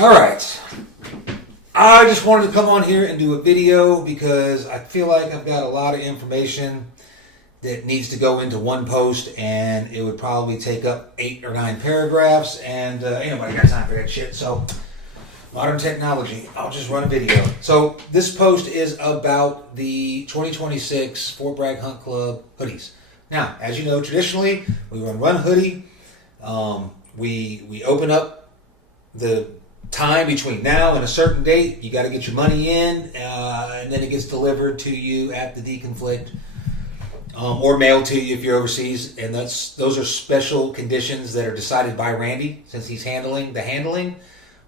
Alright, I just wanted to come on here and do a video because I feel like I've got a lot of information that needs to go into one post, and it would probably take up 8 or 9 paragraphs, and ain't nobody got time for that shit. So modern technology, I'll just run a video. So this post is about the 2026 Fort Bragg Hunt Club hoodies. Now, as you know, traditionally we run Hoodie. We open up the time between now and a certain date. You got to get your money in, and then it gets delivered to you at the deconflict, or mailed to you if you're overseas. And those are special conditions that are decided by Randy, since he's handling the handling.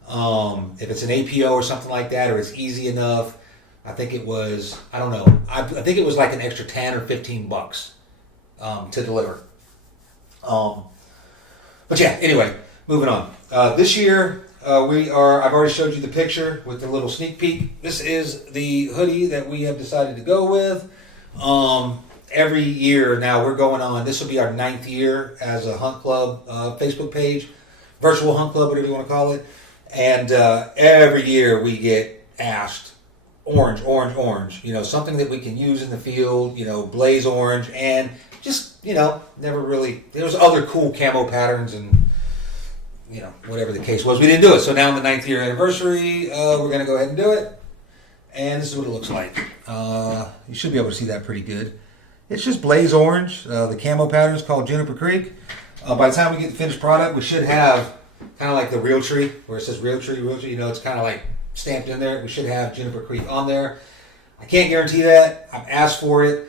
If it's an APO or something like that, or it's easy enough, I think it was, I don't know, I think it was like an extra 10 or 15 bucks to deliver. But yeah, anyway, moving on. This year, I've already showed you the picture with the little sneak peek. This is the hoodie that we have decided to go with. Every year now we're going on, this will be our 9th year as a Hunt Club Facebook page, virtual Hunt Club, whatever you want to call it. And every year we get asked, orange, orange, orange. You know, something that we can use in the field, you know, blaze orange. And just, you know, never really, there was other cool camo patterns and, you know, whatever the case was. We didn't do it. So now on the 9th year anniversary, we're going to go ahead and do it. And this is what it looks like. You should be able to see that pretty good. It's just blaze orange. The camo pattern is called Juniper Creek. By the time we get the finished product, we should have kind of like the Realtree, where it says Realtree, you know, it's kind of like stamped in there. We should have Juniper Creek on there. I can't guarantee that. I've asked for it.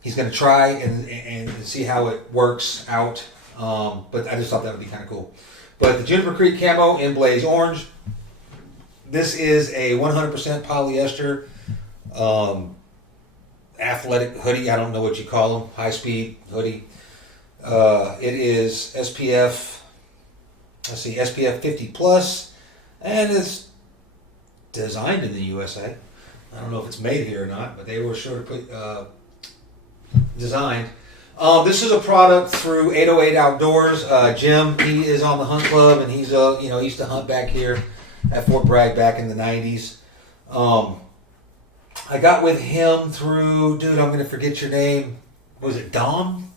He's going to try and see how it works out. But I just thought that would be kind of cool. But the Juniper Creek camo in blaze orange. This is a 100% polyester athletic hoodie. I don't know what you call them. High speed hoodie. It is SPF. Let's see, SPF 50 plus, and it's designed in the USA. I don't know if it's made here or not, but they were sure to put designed. This is a product through 808 Outdoors. Jim, he is on the Hunt Club, and he's he used to hunt back here at Fort Bragg back in the 90s. I got with him through, dude, I'm gonna forget your name. Was it Dom?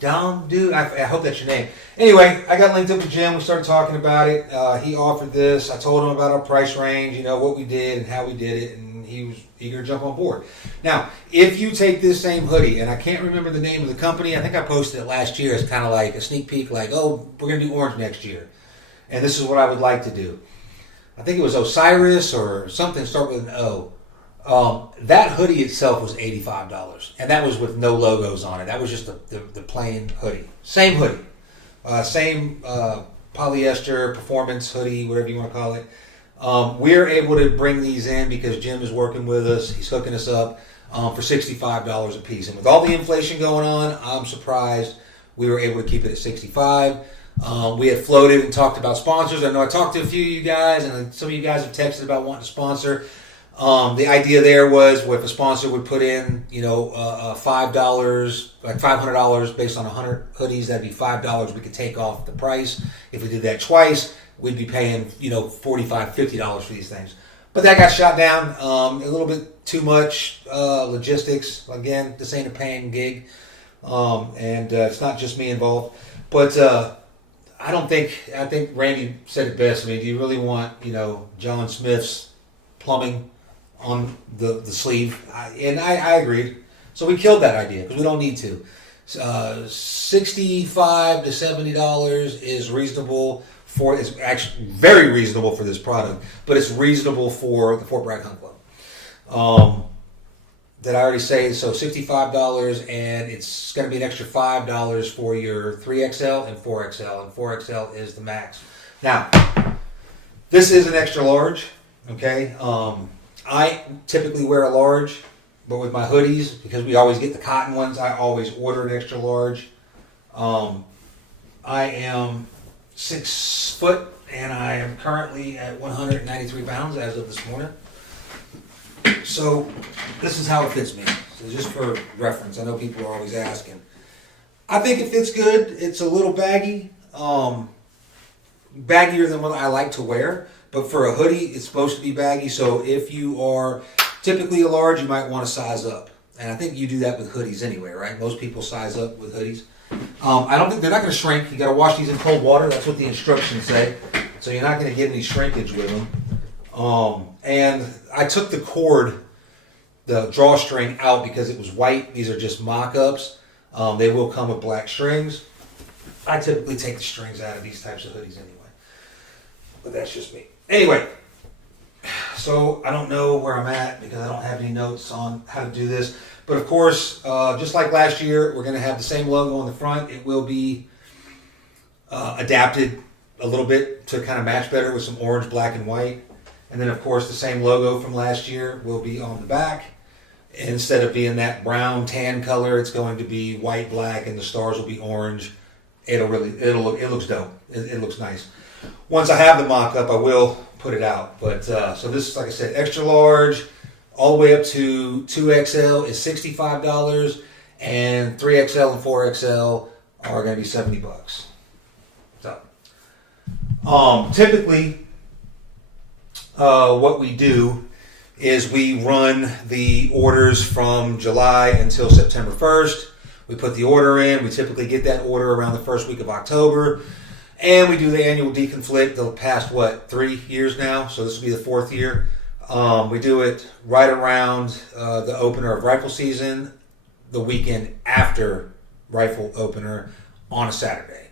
Dom, dude, I hope that's your name. Anyway, I got linked up with Jim. We started talking about it. He offered this. I told him about our price range, you know, what we did and how we did it, and he was eager to jump on board. Now, if you take this same hoodie, and I can't remember the name of the company, I think I posted it last year as kind of like a sneak peek, like, oh, we're going to do orange next year. And this is what I would like to do. I think it was Osiris or something, start with an O. That hoodie itself was $85, and that was with no logos on it. That was just the plain hoodie. Same hoodie. Same polyester performance hoodie, whatever you want to call it. We're able to bring these in because Jim is working with us. He's hooking us up for $65 a piece. And with all the inflation going on, I'm surprised we were able to keep it at $65. We had floated and talked about sponsors. I know I talked to a few of you guys, and some of you guys have texted about wanting to sponsor. The idea there was if a sponsor would put in, you know, $5, like $500 based on 100 hoodies, that'd be $5 we could take off the price. If we did that twice, we'd be paying, you know, $45, $50 for these things. But that got shot down. A little bit too much logistics. Again, this ain't a paying gig. And it's not just me involved. But I think Randy said it best. I mean, do you really want, you know, John Smith's plumbing on the sleeve? And I agreed. So we killed that idea because we don't need to. $65 to $70 is reasonable for, it's actually very reasonable for this product, but it's reasonable for the Fort Bragg Hunt Club. Did I already say? So $65, and it's going to be an extra $5 for your 3XL and 4XL, and 4XL is the max. Now, this is an extra large, okay? I typically wear a large, but with my hoodies, because we always get the cotton ones, I always order an extra large. I am 6 foot, and I am currently at 193 pounds as of this morning. So this is how it fits me. So just for reference, I know people are always asking. I think it fits good. It's a little baggy, baggier than what I like to wear. But for a hoodie, it's supposed to be baggy. So if you are typically a large, you might want to size up. And I think you do that with hoodies anyway, right? Most people size up with hoodies. I don't think they're not going to shrink. You got to wash these in cold water. That's what the instructions say. So you're not going to get any shrinkage with them. And I took the cord, the drawstring out because it was white. These are just mock-ups. They will come with black strings. I typically take the strings out of these types of hoodies anyway. But that's just me. Anyway, so I don't know where I'm at because I don't have any notes on how to do this. But of course, just like last year, we're going to have the same logo on the front. It will be adapted a little bit to kind of match better with some orange, black, and white. And then of course, the same logo from last year will be on the back. Instead of being that brown tan color, it's going to be white, black, and the stars will be orange. It looks dope. It looks nice. Once I have the mock-up, I will put it out. But so this is, like I said, extra large, all the way up to 2XL is $65, and 3XL and 4XL are going to be $70. So, typically, what we do is we run the orders from July until September 1st. We put the order in. We typically get that order around the first week of October. And we do the annual deconflict the past, 3 years now? So this will be the 4th year. We do it right around the opener of rifle season, the weekend after rifle opener on a Saturday.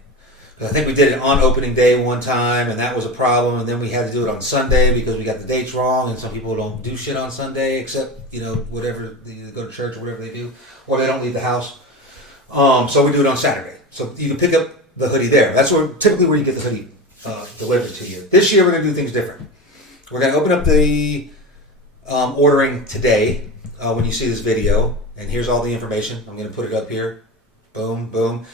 Because I think we did it on opening day one time, and that was a problem. And then we had to do it on Sunday because we got the dates wrong. And some people don't do shit on Sunday except, whatever, they go to church or whatever they do. Or they don't leave the house. So we do it on Saturday. So you can pick up the hoodie there. That's typically where you get the hoodie delivered to you. This year we're going to do things different. We're going to open up the ordering today when you see this video. And here's all the information. I'm going to put it up here. Boom, boom.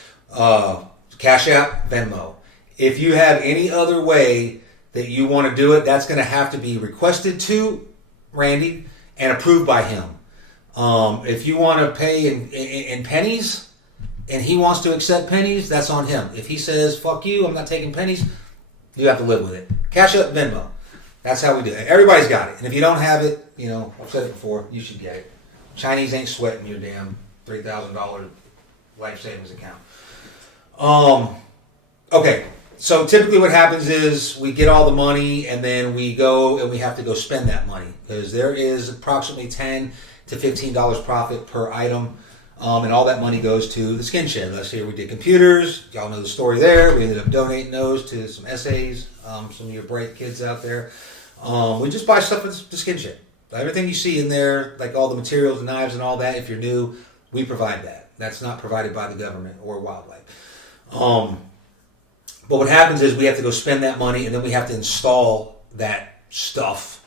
Cash App, Venmo. If you have any other way that you want to do it, that's going to have to be requested to Randy and approved by him. If you want to pay in pennies, and he wants to accept pennies, that's on him. If he says, fuck you, I'm not taking pennies, you have to live with it. Cash Up, Venmo. That's how we do it. Everybody's got it. And if you don't have it, I've said it before, you should get it. Chinese ain't sweating your damn $3,000 life savings account. Okay, so typically what happens is we get all the money and then we go and we have to go spend that money. Because there is approximately $10 to $15 profit per item. And all that money goes to the skin shed. Last year we did computers. Y'all know the story there. We ended up donating those to some essays, some of your bright kids out there. We just buy stuff at the skin shed. Everything you see in there, like all the materials, knives and all that, if you're new, we provide that. That's not provided by the government or wildlife. But what happens is we have to go spend that money and then we have to install that stuff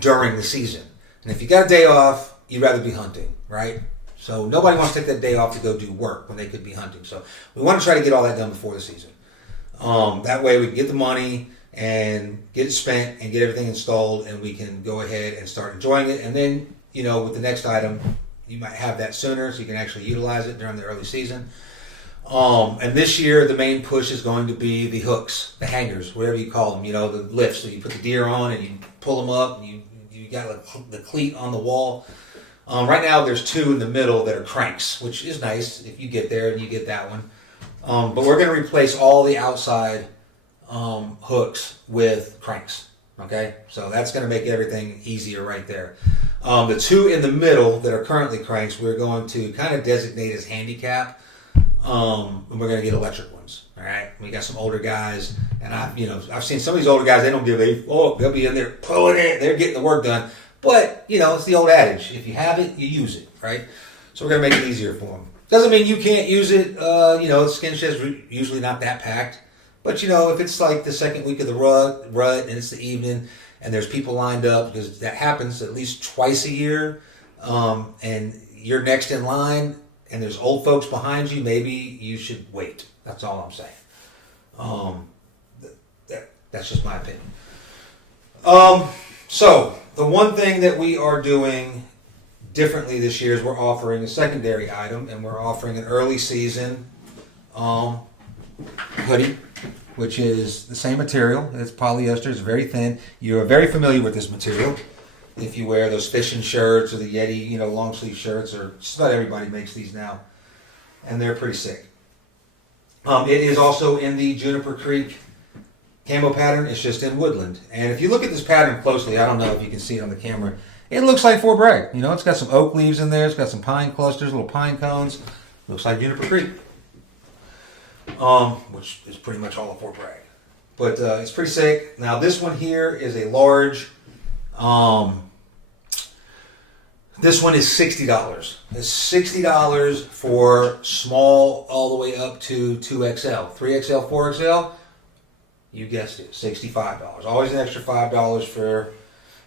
during the season. And if you got a day off, you'd rather be hunting, right? So nobody wants to take that day off to go do work when they could be hunting. So we want to try to get all that done before the season. That way we can get the money and get it spent and get everything installed and we can go ahead and start enjoying it. And then, with the next item, you might have that sooner so you can actually utilize it during the early season. And this year the main push is going to be the hooks, the hangers, whatever you call them, the lifts. So you put the deer on and you pull them up and you got the cleat on the wall. Right now there's 2 in the middle that are cranks, which is nice if you get there and you get that one. But we're going to replace all the outside hooks with cranks. Okay, so that's going to make everything easier right there. The 2 in the middle that are currently cranks, we're going to kind of designate as handicap, and we're going to get electric ones. All right, we got some older guys, and I've seen some of these older guys. They don't give a they'll be in there pulling it. They're getting the work done. But, it's the old adage. If you have it, you use it, right? So we're going to make it easier for them. Doesn't mean you can't use it. The skin shed's usually not that packed. But, if it's like the second week of the rut and it's the evening and there's people lined up, because that happens at least twice a year, and you're next in line and there's old folks behind you, maybe you should wait. That's all I'm saying. That's just my opinion. So the one thing that we are doing differently this year is we're offering a secondary item, and we're offering an early season hoodie. which is the same material. It's polyester. It's very thin. You're very familiar with this material if you wear those fishing shirts or the Yeti, long sleeve shirts, or just about everybody makes these now, and they're pretty sick. It is also in the Juniper Creek camo pattern. It's just in woodland. And if you look at this pattern closely, I don't know if you can see it on the camera, it looks like Fort Bragg. It's got some oak leaves in there. It's got some pine clusters, little pine cones. Looks like Juniper Creek, which is pretty much all of Fort Bragg. But it's pretty sick. Now this one here is a large. This one is $60. It's $60 for small all the way up to 2XL. 3XL, 4XL, you guessed it, $65. Always an extra $5 for,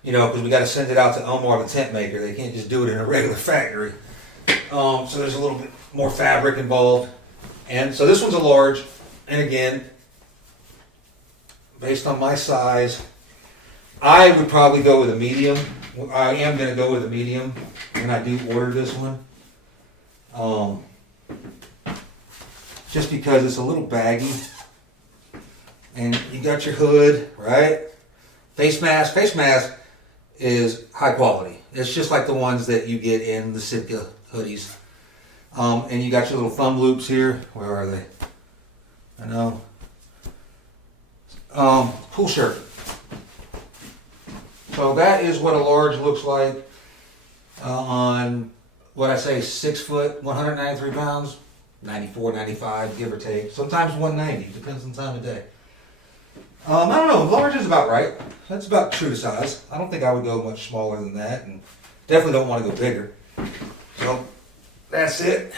because we got to send it out to Omar, the tent maker. They can't just do it in a regular factory. So there's a little bit more fabric involved. And so this one's a large. And again, based on my size, I would probably go with a medium. I am going to go with a medium when I do order this one. Just because it's a little baggy. And you got your hood, right? Face mask. Face mask is high quality. It's just like the ones that you get in the Sitka hoodies. And you got your little thumb loops here. Where are they? I know. Pool shirt. So that is what a large looks like on what I say 6 foot, 193 pounds, 94, 95, give or take. Sometimes 190, depends on the time of day. I don't know, large is about right. That's about true to size. I don't think I would go much smaller than that, and definitely don't want to go bigger. So that's it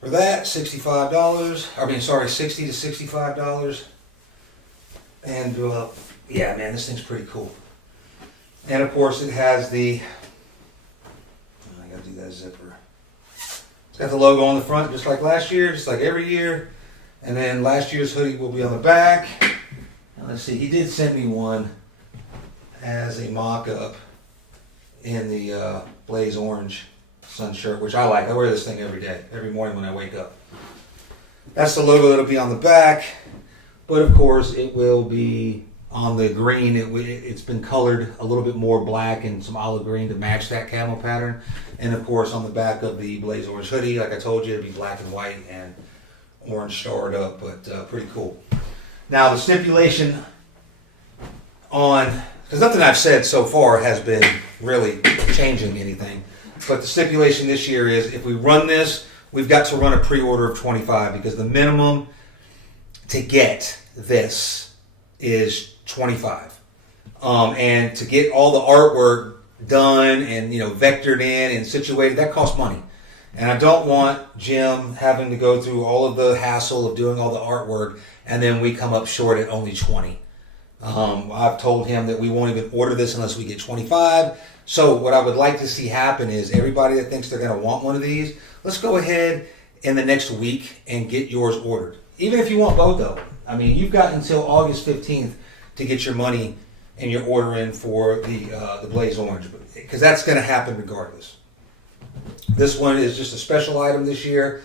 for that. $65. $60 to $65. And yeah, man, this thing's pretty cool. And of course, it has I gotta do that zipper. It's got the logo on the front, just like last year, just like every year. And then last year's hoodie will be on the back. And let's see, he did send me one as a mock-up in the blaze orange sun shirt, which I like. I wear this thing every day, every morning when I wake up. That's the logo that'll be on the back. But of course, it will be on the green. It's been colored a little bit more black and some olive green to match that camo pattern. And of course, on the back of the blaze orange hoodie, like I told you, it'll be black and white and orange starred up, but pretty cool. Now, the stipulation on, because nothing I've said so far has been really changing anything, but the stipulation this year is if we run this, we've got to run a pre-order of 25 because the minimum to get this is 25. And to get all the artwork done and vectored in and situated, that costs money. And I don't want Jim having to go through all of the hassle of doing all the artwork and then we come up short at only 20. I've told him that we won't even order this unless we get 25. So what I would like to see happen is everybody that thinks they're going to want one of these, let's go ahead in the next week and get yours ordered. Even if you want both of them. I mean, you've got until August 15th to get your money and your order in for the Blaze Orange, because that's going to happen regardless. This one is just a special item this year.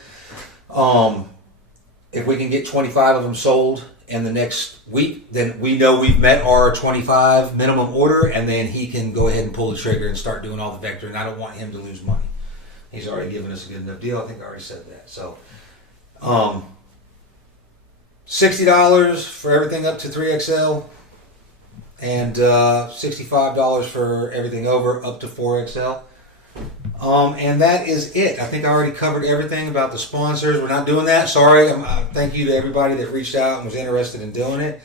If we can get 25 of them sold in the next week, then we know we've met our 25 minimum order, and then he can go ahead and pull the trigger and start doing all the vector, and I don't want him to lose money. He's already given us a good enough deal. I think I already said that. So, $60 for everything up to 3XL, and $65 for everything over up to 4XL. And that is it. I think I already covered everything about the sponsors. We're not doing that. Sorry. Thank you to everybody that reached out and was interested in doing it.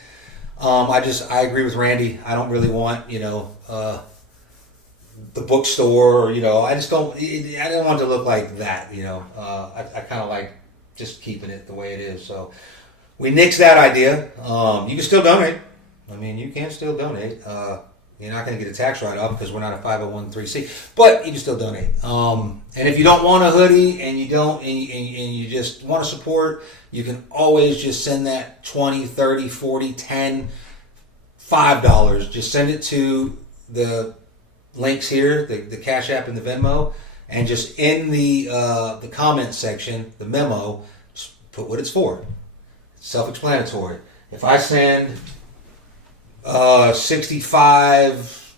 I agree with Randy. I don't really want, the bookstore or, I don't want it to look like that, I kind of like just keeping it the way it is. So we nixed that idea. You can still donate. I mean, you can still donate. You're not going to get a tax write-off because we're not a 501(c), but you can still donate. And if you don't want a hoodie and you don't, and you just want to support, you can always just send that 20, 30, 40, 10, $5. Just send it to the links here, the Cash App and the Venmo, and just in the comment section, the memo, just put what it's for. Self-explanatory. If I send 65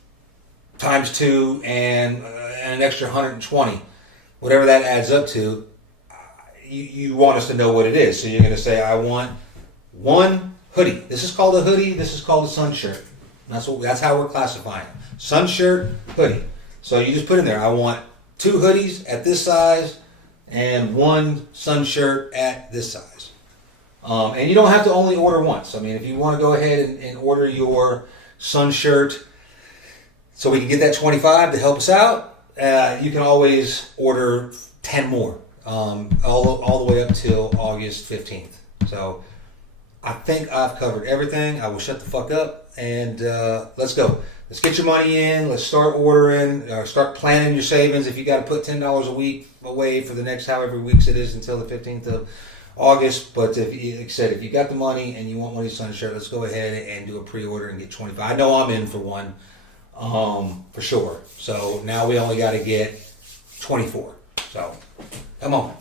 times 2 and an extra 120, whatever that adds up to, you want us to know what it is. So you're going to say, I want one hoodie. This is called a hoodie. This is called a sun shirt. That's how we're classifying it. Sun shirt, hoodie. So you just put in there, I want 2 hoodies at this size and 1 sun shirt at this size. And you don't have to only order once. I mean, if you want to go ahead and order your sun shirt so we can get that 25 to help us out, you can always order 10 more, all the way up till August 15th. So I think I've covered everything. I will shut the fuck up and let's go. Let's get your money in. Let's start ordering. Start planning your savings. If you got to put $10 a week away for the next however weeks it is until the 15th of August. But like I said, if you got the money and you want one of these sun shirts, let's go ahead and do a pre-order and get 25. I know I'm in for one, for sure. So now we only got to get 24. So come on.